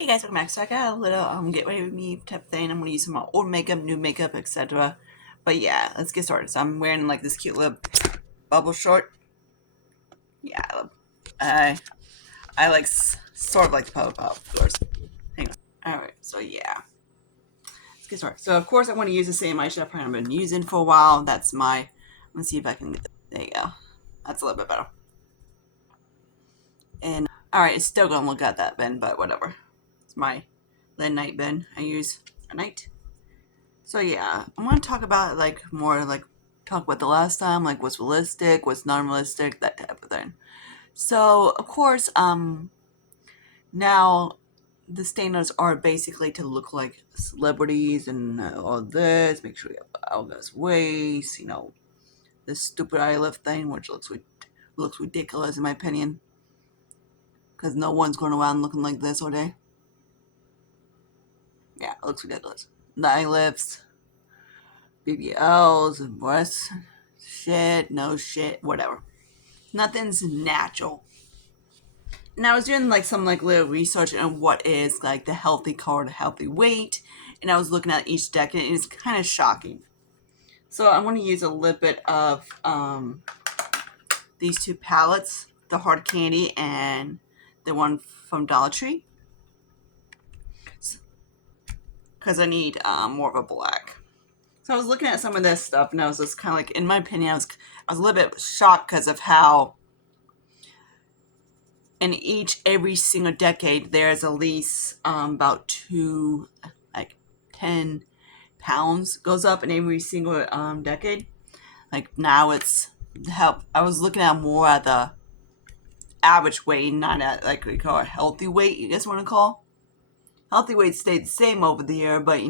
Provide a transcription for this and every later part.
Hey guys, welcome back. So I got a little get ready with me type thing. I'm gonna use some old makeup, new makeup, etc. But yeah, let's get started. So I'm wearing like this cute little bubble short. Yeah, I I like sort of like the pop of course. Hang on. All right, so yeah, let's get started. So of course I want to use the same eyeshadow primer I've been using for a while. That's my. Let's see if I can get. There you go. That's a little bit better. And all right, it's still gonna look at that bin, but whatever. It's my Lin Night bin I use at night. So yeah, I want to talk about like more like talk about the last time, like what's realistic, what's non-realistic, that type of thing. So of course, now the standards are basically to look like celebrities and all this. Make sure you have all this waist, this stupid eye lift thing, which looks ridiculous in my opinion, because no one's going around looking like this all day. Yeah, it looks ridiculous. The eye lifts, BBLs, and breasts, shit, no shit, whatever. Nothing's natural. And I was doing like some like little research on what is like the healthy card, healthy weight, and I was looking at each decade, and it's kind of shocking. So I want to use a little bit of these two palettes, the hard candy and the one from Dollar Tree, because I need more of a black. So I was looking at some of this stuff, and I was just kind of like, in my opinion, I was a little bit shocked because of how in every single decade there's at least about two, like 10 pounds goes up in every single decade. Like now it's help. I was looking at more at the average weight, not at like we call it healthy weight. You guys want to call healthy weight stayed the same over the year, but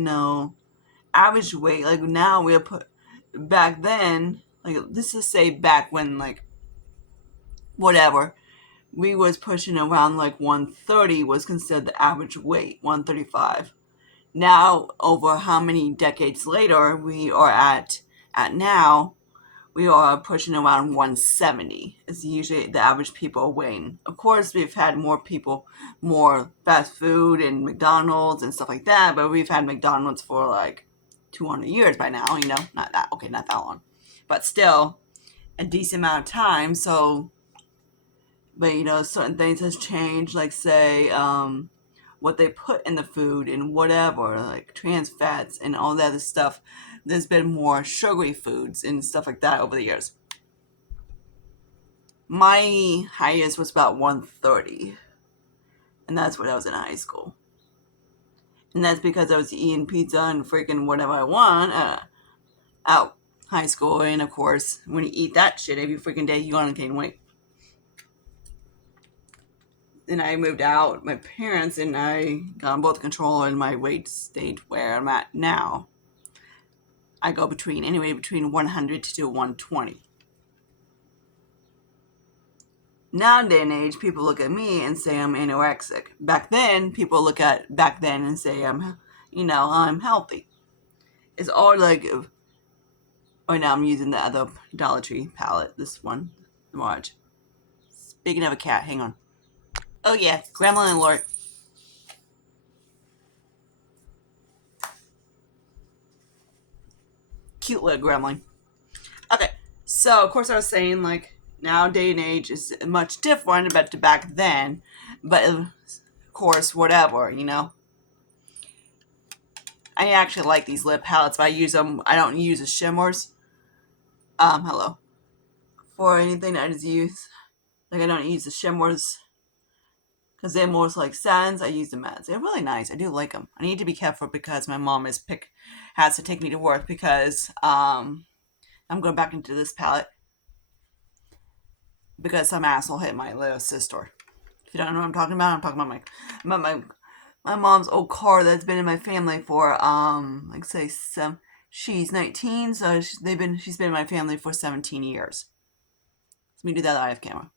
average weight like now we're put back then. Like this is say back when like whatever we was pushing around like 130 was considered the average weight, 135. Now over how many decades later we are at now, we are pushing around 170 is usually the average people are weighing. Of course we've had more people, more fast food and McDonald's and stuff like that, but we've had McDonald's for like 200 years by now, not that okay, not that long, but still a decent amount of time. So but certain things has changed, like say what they put in the food and whatever, like trans fats and all that other stuff. There's been more sugary foods and stuff like that over the years. My highest was about 130, and that's when I was in high school. And that's because I was eating pizza and freaking whatever I want out high school. And of course, when you eat that shit every freaking day, you're gonna gain weight. And I moved out with my parents, and I got on both control, and my weight stayed where I'm at now. I go between 100 to 120. Nowadays and age, people look at me and say I'm anorexic. People look at back then and say I'm healthy. It's all like, right now I'm using the other Dollar Tree palette, this one, watch. Speaking of a cat, hang on. Oh yeah, Gremlin alert. Cute little gremlin. Okay, so of course I was saying like now day and age is much different about to back then, but of course whatever. I actually like these lip palettes, but I use them. I don't use the shimmers. Hello. For anything I just use, like I don't use the shimmers because they're more like sands. I use them as they're really nice. I do like them. I need to be careful because my mom has to take me to work because I'm going back into this palette because some asshole hit my little sister. If you don't know what I'm talking about, I'm talking about my mom's old car that's been in my family for like say some. She's 19, so she's been in my family for 17 years. Let me do that live camera.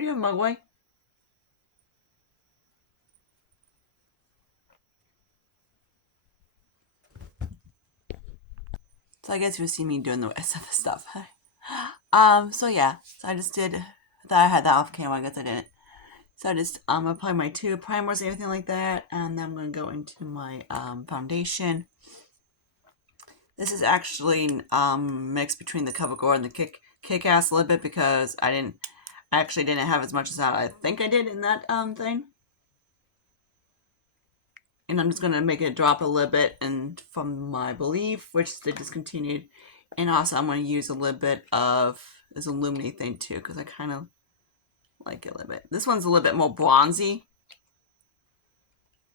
Pretty good, Mugway. So I guess you'll see me doing the rest of the stuff. So yeah. So I just did. I thought I had that off camera. I guess I didn't. So I just apply my 2 primers and everything like that, and then I'm gonna go into my foundation. This is actually mixed between the CoverGirl and the Kick-Ass a little bit because I actually didn't have as much as that I think I did in that thing. And I'm just gonna make it drop a little bit and from my Believe, which they discontinued. And also I'm gonna use a little bit of this Illuminate thing too, because I kind of like it a little bit. This one's a little bit more bronzy.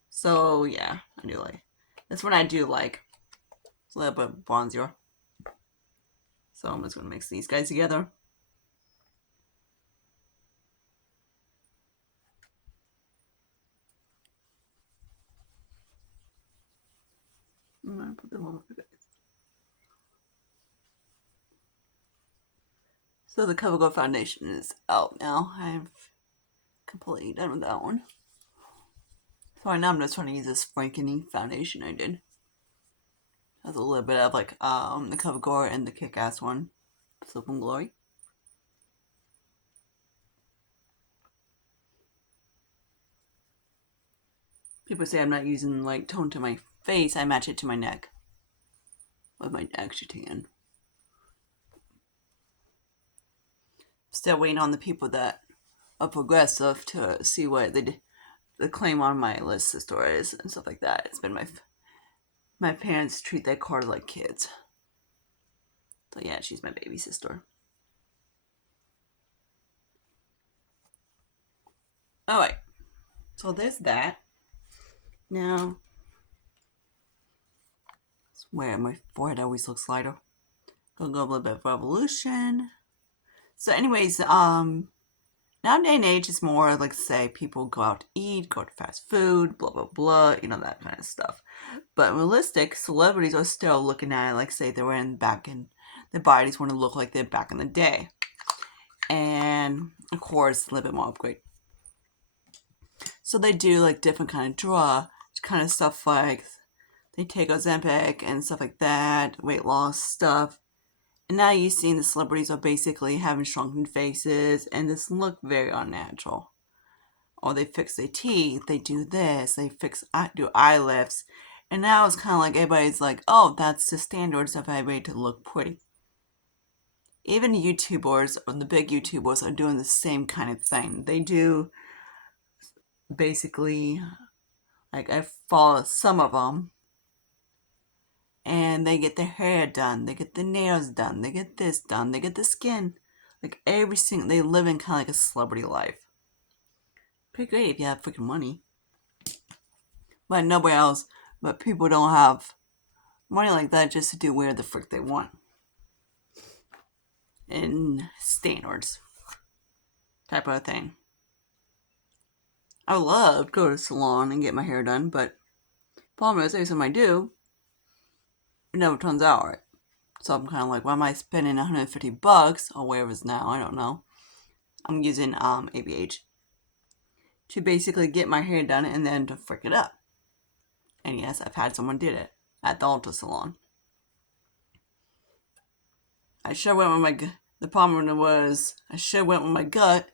So yeah, I do like this one. I do like it's a little bit bronzier. So I'm just gonna mix these guys together. I'm gonna put them on my face. So the CoverGirl foundation is out now. I've completely done with that one. So right now I'm just trying to use this Franken foundation I did. Has a little bit of like the CoverGirl and the Kick-Ass one, Slip and Glory. People say I'm not using like tone to my face. I match it to my neck with my extra tan. Still waiting on the people that are progressive to see what the claim on my list sister is and stuff like that. It's been my parents treat their card like kids. So yeah, she's my baby sister. Alright. So there's that. Now that's where my forehead always looks lighter. Gonna go a little bit of Revolution. So anyways, nowadays and age it's more like say people go out to eat, go to fast food, blah blah blah, you know, that kind of stuff. But realistic celebrities are still looking at it like say they were in back in their bodies want to look like they're back in the day. And of course a little bit more upgrade. So they do like different kind of kind of stuff like they take Ozempic and stuff like that, weight loss stuff. And now you're seeing the celebrities are basically having shrunken faces and this look very unnatural. Or they fix their teeth, they do this, they do eye lifts. And now it's kind of like everybody's like, oh, that's the standards of everybody to look pretty. Even YouTubers or the big YouTubers are doing the same kind of thing. They do basically, like I follow some of them, and they get their hair done, they get their nails done, they get this done, they get the skin. Like every single, they live in kind of like a celebrity life. Pretty great if you have freaking money. But nobody else, but people don't have money like that just to do where the frick they want. In standards. Type of thing. I would love to go to a salon and get my hair done, but problem is, every time I do, it never turns out right. So I'm kind of like, why am I spending $150 or whatever it's now? I don't know. I'm using ABH to basically get my hair done and then to frick it up. And yes, I've had someone did it at the Ulta salon. I should have went with my the problem was I should have went with my gut,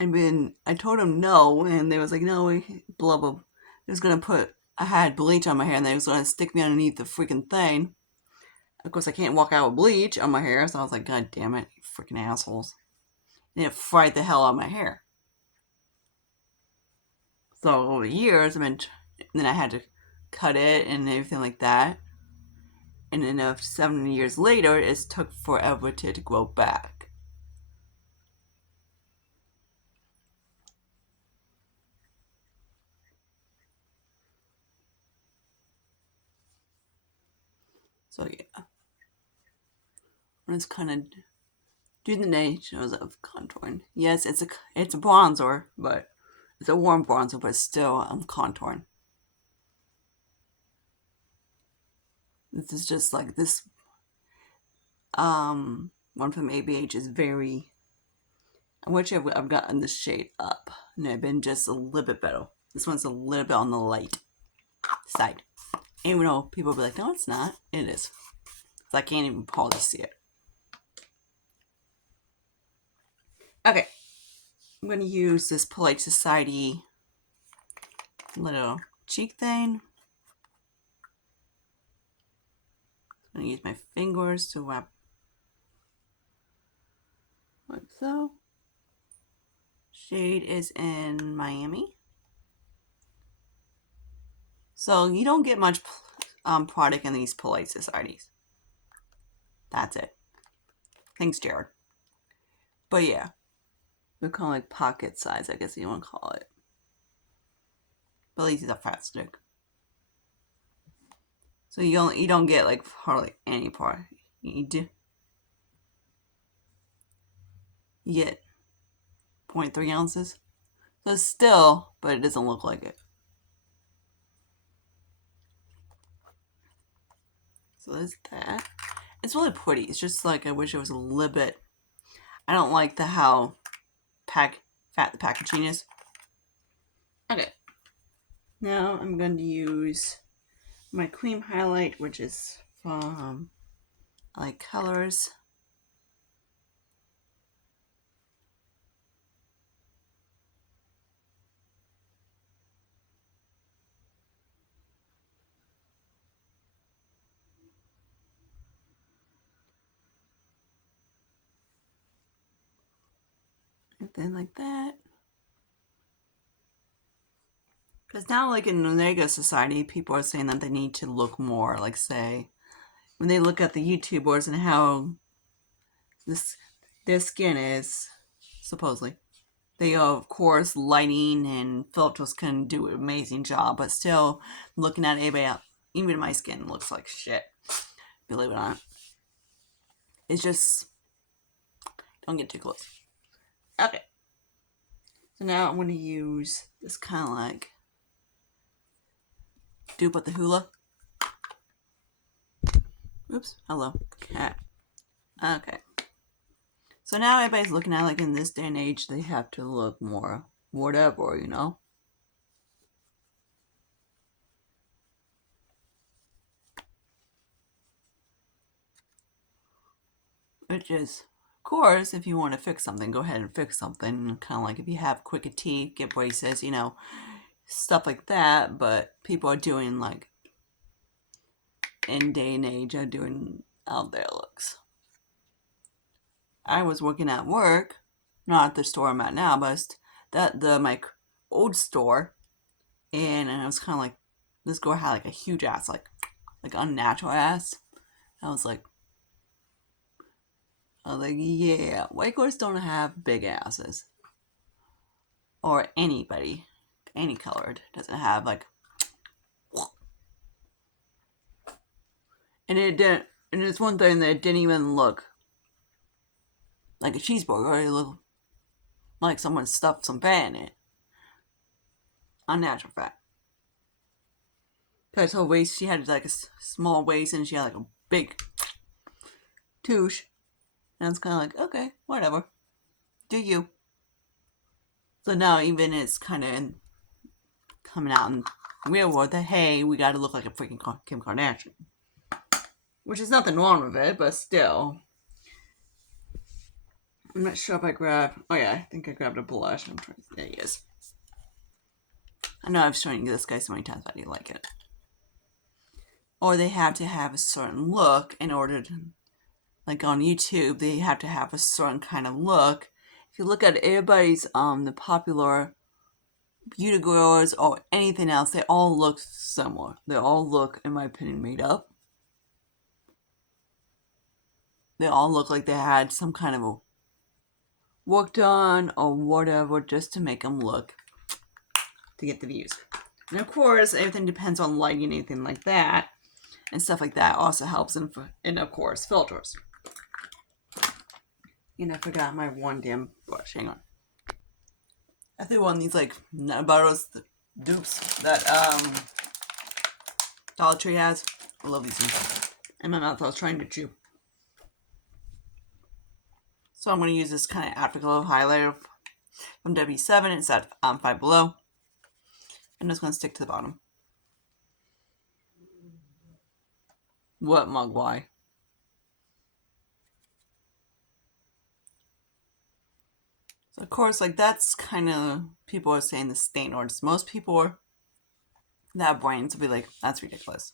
and then I told them no, and they was like, no, blah blah. They was gonna I had bleach on my hair, and they was gonna stick me underneath the freaking thing. Of course, I can't walk out with bleach on my hair, so I was like, God damn it, you freaking assholes! And it fried the hell out of my hair. So over the years, then I had to cut it and everything like that. And then 7 years later, it took forever to grow back. So yeah, it's kind of doing the natures of contouring. Yes, it's a bronzer, but it's a warm bronzer, but still I'm contouring. This is just like this. One from ABH is very I wish I've gotten this shade up. And I've been just a little bit better. This one's a little bit on the light side. Even though people will be like, no, it's not. It is. So I can't even hardly see it. Okay. I'm going to use this Polite Society little cheek thing. I'm going to use my fingers to wrap like so. Shade is in Miami. So you don't get much product in these Polite Societies. That's it. Thanks, Jared. But yeah, they're kind of like pocket size, I guess you want to call it. But at least it's a fat stick. So you don't get like hardly any part. You get 0.3 ounces. So it's still, but it doesn't look like it. So there's that. It's really pretty. It's just like I wish it was a little bit. I don't like how fat the packaging is. Okay. Now I'm going to use my cream highlight, which is from I Like Colors. And then like that. Because now, like in the Nega Society, people are saying that they need to look more, like say, when they look at the YouTubers and how their skin is, supposedly. They, of course, lighting and filters can do an amazing job, but still, looking at anybody else, even my skin looks like shit. Believe it or not. It's just, don't get too close. Okay. So now I'm going to use this kind of like dupe with the hula. Oops. Hello, cat. Okay. So now everybody's looking at like in this day and age, they have to look more whatever, you know? Which is, of course, if you want to fix something, go ahead and fix something. Kind of like if you have crooked teeth, get braces, you know, stuff like that. But people are doing like, in day and age, are doing out there looks. I was working at work, not at the store I'm at now, but my old store, and I was kind of like, this girl had like a huge ass, like unnatural ass. I was like, yeah, white girls don't have big asses. Or anybody, any colored, doesn't have like. And it didn't, and it's one thing that it didn't even look like a cheeseburger. It looked like someone stuffed some fat in it. Unnatural fat. Because her waist, she had like a small waist and she had like a big touche. And it's kind of like, okay, whatever. Do you. So now even it's kind of coming out in real world that, hey, we gotta look like a freaking Kim Kardashian. Which is nothing wrong with it, but still. I'm not sure if I grabbed... Oh yeah, I think I grabbed a blush. I'm trying to... There he is. I know I've shown you this guy so many times, but I do like it. Or they have to have a certain look in order to... Like on YouTube, they have to have a certain kind of look. If you look at everybody's, the popular beauty girls or anything else, they all look similar. They all look, in my opinion, made up. They all look like they had some kind of a work done or whatever just to make them look, to get the views. And of course, everything depends on lighting, anything like that. And stuff like that also helps in of course, filters. And I forgot my one damn brush. Hang on. I think one of these like nut butters, the dupes that Dollar Tree has. I love these things. In my mouth, I was trying to chew. So I'm going to use this kind of Afterglow highlighter from W7. It's at Five Below. I'm just going to stick to the bottom. What mug? Why? So of course, like that's kind of, people are saying the stain orders. Most people that have brains will be like, that's ridiculous.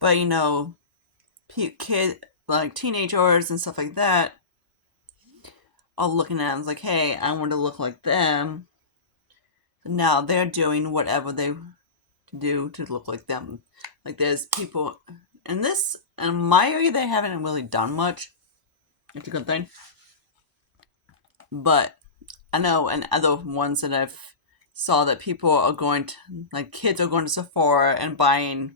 But you know, kid, like teenagers and stuff like that, are looking at it and like, hey, I want to look like them. So now they're doing whatever they do to look like them. Like there's people in my area, they haven't really done much. It's a good thing. But I know in other ones that I've saw that people are going to, like kids are going to Sephora and buying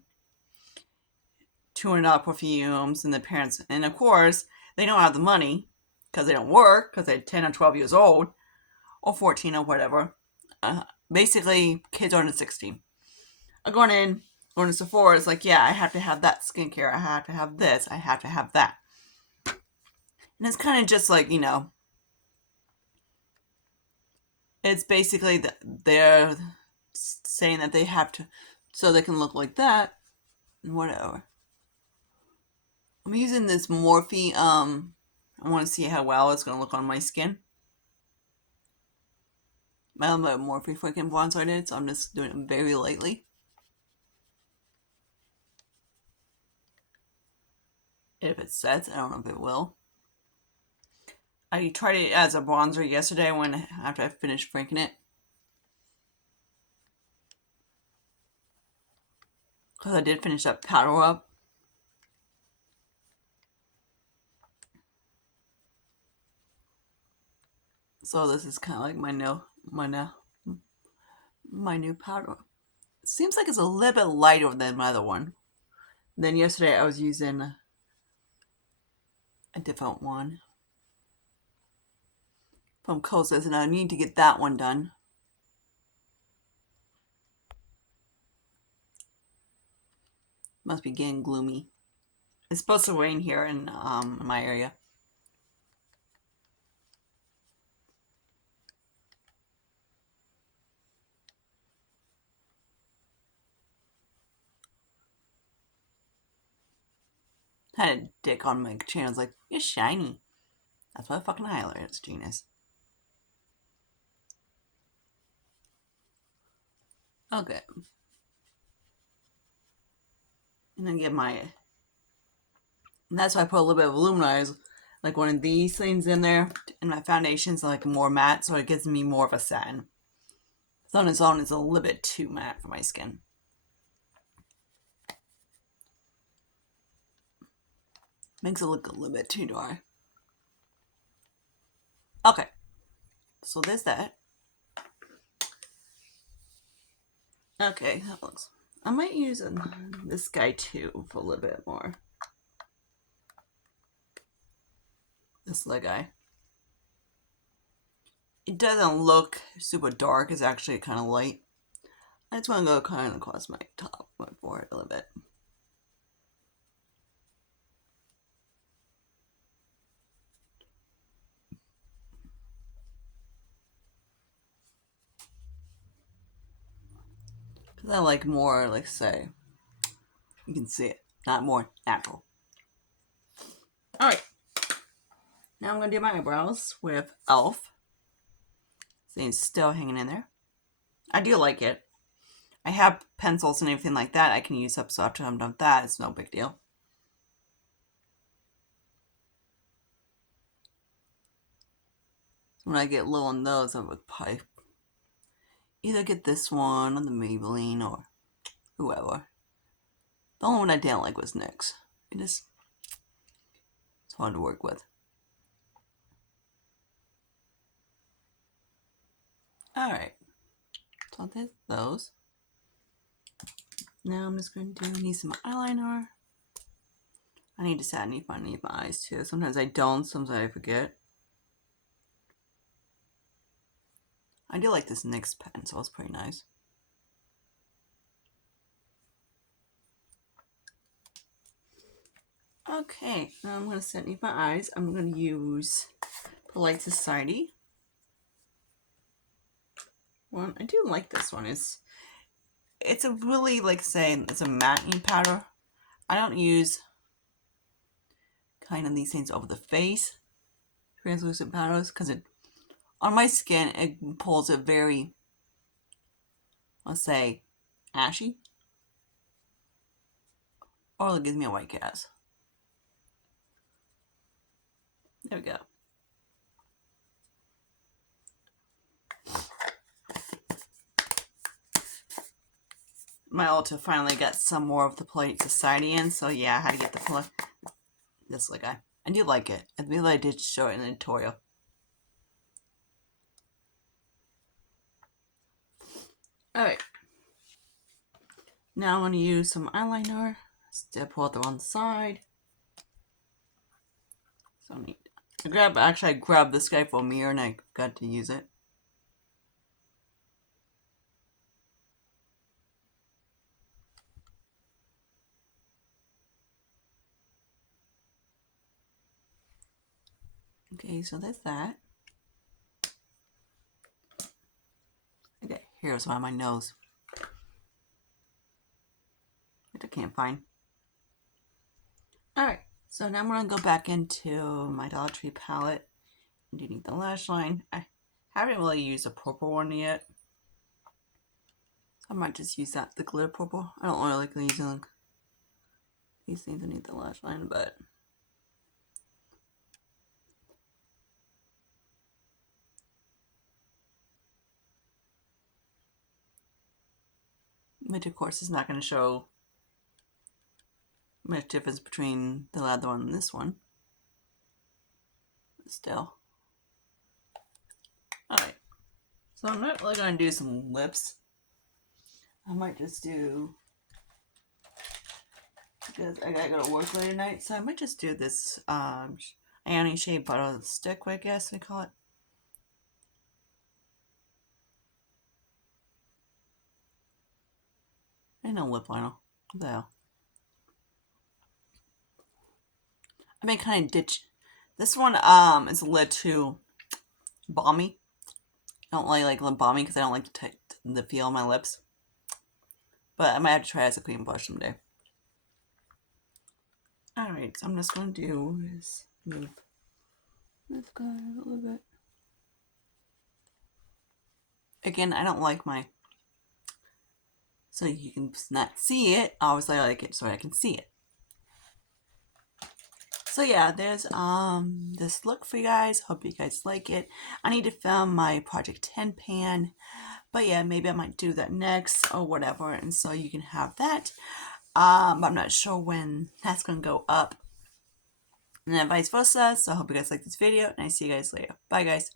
$200 perfumes, and the parents, and of course they don't have the money because they don't work, because they're 10 or 12 years old or 14 or whatever. Basically, kids under 16 are going to Sephora. It's like, yeah, I have to have that skincare. I have to have this. I have to have that. And it's kind of just like, you know, it's basically that they're saying that they have to, so they can look like that and whatever. I'm using this Morphe. I want to see how well it's going to look on my skin. I don't know what Morphe freaking bronzer I did, so I'm just doing it very lightly. If it sets, I don't know if it will. I tried it as a bronzer yesterday after I finished freaking it. Because I did finish that powder up. So this is kind of like my new powder. It seems like it's a little bit lighter than my other one. Then yesterday I was using a different one from Kosas, and I need to get that one done. Must be getting gloomy. It's supposed to rain here in my area. I had a dick on my chin. I was like, you're shiny. That's why I fucking highlighter. It's genius. Okay. And then get my... And that's why I put a little bit of Luminize, like one of these things in there. And my foundation's like more matte, so it gives me more of a satin. So on its own, it's a little bit too matte for my skin. Makes it look a little bit too dry. Okay. So there's that. Okay, that looks... I might use this guy too for a little bit more. This little guy. It doesn't look super dark. It's actually kind of light. I just want to go kind of across my top, my forehead a little bit. Because I like more, like say, you can see it, not more natural. Alright. Now I'm going to do my eyebrows with e.l.f. See, it's still hanging in there. I do like it. I have pencils and everything like that I can use up, so after I'm done with that, it's no big deal. When I get low on those, I would probably either get this one or the Maybelline or whoever. The only one I didn't like was NYX. It's hard to work with. Alright. So there's those. Now I'm just going to need some eyeliner. I need to set underneath my eyes too. Sometimes I don't, sometimes I forget. I do like this NYX pencil, it's pretty nice. Okay, now I'm going to set my eyes. I'm going to use Polite Society. One, I do like this one. It's a really, like saying, it's a matting powder. I don't use kind of these things over the face, translucent powders, because on my skin, it pulls a very, let's say, ashy. Or it gives me a white cast. There we go. My Ulta finally got some more of the Polite Society in, so yeah, I had to get this guy. I do like it. I believe I did show it in the tutorial. Alright. Now I'm going to use some eyeliner. Pull out the one side. So neat. I grabbed this guy for a mirror and I got to use it. Okay, so that's that. Okay, here's one on my nose, which I can't find. Alright, so now I'm going to go back into my Dollar Tree palette. I do need the lash line. I haven't really used a purple one yet. I might just use that, the glitter purple. I don't really like using these things underneath the lash line, but which of course is not going to show much difference between the other one and this one. But still. Alright. So I'm not really going to do some lips. I might just do, because I gotta go to work later tonight, so I might just do this Ioni Shea Butter Stick, I guess they call it. And no lip liner. What the hell? I may kind of ditch. This one is a little too balmy. I don't really like lip balmy because I don't like the feel of my lips. But I might have to try it as a clean brush someday. Alright, so I'm just going to do is move this guy a little bit. Again, I don't like my, so you can not see it. Obviously, I like it so I can see it. So yeah, there's this look for you guys. Hope you guys like it. I need to film my Project 10 pan, but yeah, maybe I might do that next or whatever, and so you can have that. But I'm not sure when that's gonna go up, and then vice versa. So I hope you guys like this video, and I see you guys later. Bye, guys.